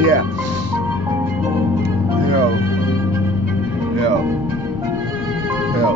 Yeah. Jo.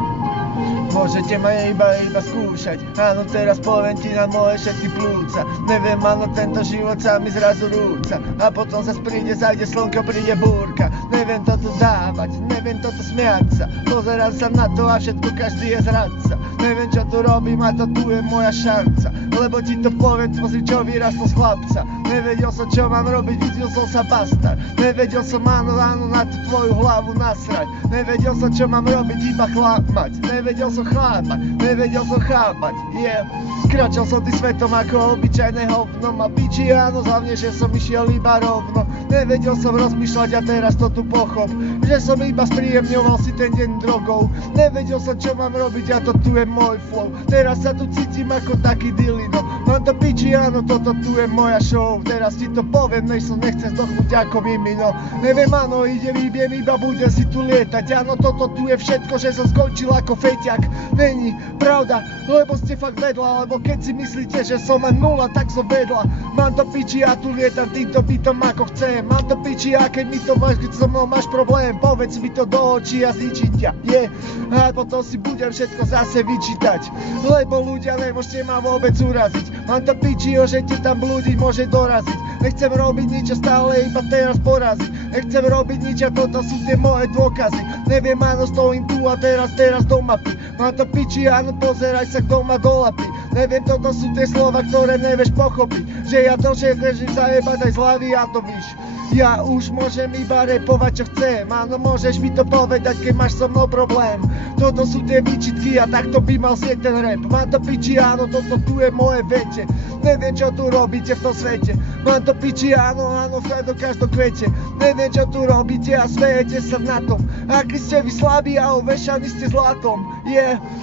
Môžete ma iba skúšať. Áno, teraz poviem ti na moje všetky plúca. Neviem, áno, tento život sa mi zrazu rúca. A potom zas príde, zajde slnko, príde búrka. Neviem toto dávať, neviem toto smiať sa. Pozerám sa na to a všetko každý je zradca. Neviem, čo tu robím a to tu je moja šanca. Lebo ti to poviem, pozri, čo vyrastol z chlapca. Nevedel som, čo mám robiť, videl som sa bastard. Nevedel som, áno, na tú tvoju hlavu nasrať. Nevedel som, čo mám robiť, iba chlapať. Nevedel som chápať, nevedel som chápať, yeah. Kračal som tým svetom ako obyčajné hovno. Ma piči, áno, hlavne, že som išiel iba rovno. Nevedel som rozmýšľať a teraz to tu pochop, že som iba spríjemňoval si ten deň drogou. Nevedel som, čo mám robiť a to tu je môj flow. Teraz sa tu cítim ako taký dilino. Mám to piči, áno, toto tu je moja show. Teraz ti to poviem, než som nechcem zdochnúť ako mimino. Neviem, áno, idem, iba budem si tu lietať. Áno, toto tu je všetko, že som skončil ako feťak. Není pravda, lebo ste fakt vedľa. Lebo keď si myslíte, že som len nula, tak som vedľa. Mám to piči, ja tu lietam týmto bytom ako chcem. Mám to piči, a keď mi to máš, keď so mnou máš problém, povedz mi to do očí a zničím ťa, yeah. A potom si budem všetko zase vyčítať, lebo ľudia nemôžete ma vôbec uraziť. Mám to piči, že ti tam blúdiť môže doraziť. Nechcem robiť nič a stále iba teraz poraziť. Nechcem robiť nič a toto sú tie moje dôkazy. Neviem, áno, stojím tu a teraz do mapy. Mám to piči, áno, pozeraj sa kto ma do lapy. Neviem, toto sú tie slova, ktoré nevieš pochopiť. Že ja to všetko zajebať aj z hlavy a to víš. Ja už môžem iba repovať čo chcem. Áno, môžeš mi to povedať, keď máš so mnou problém. Toto sú tie výčitky a takto by mal znieť ten rap. Mám to piči, áno, toto tu je moje vete. Neviem, čo tu robíte v tom svete. Mám to piči, áno, do každom kvete. Neviem, čo tu robíte a smejete sa na tom. Aký ste vy slabí a ovešaní ste zlatom.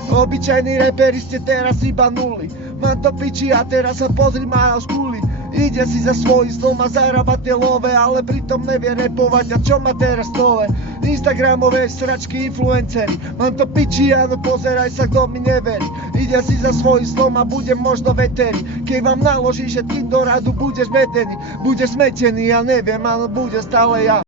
Obyčajní reperi ste teraz iba nuly. Mám to piči a teraz sa pozri ma na škúli. Ide si za svojím snom a zarába tie love, ale pritom nevie repovať a čo má teraz nové. Instagramové sračky influencery. Mám to piči, áno, pozeraj sa, kto mi neverí. Ide si za svojím snom a budem možno veteri. Keď vám naloží všetkým do radu, budeš metený. Budeš smetený, ja neviem, áno, bude stále ja.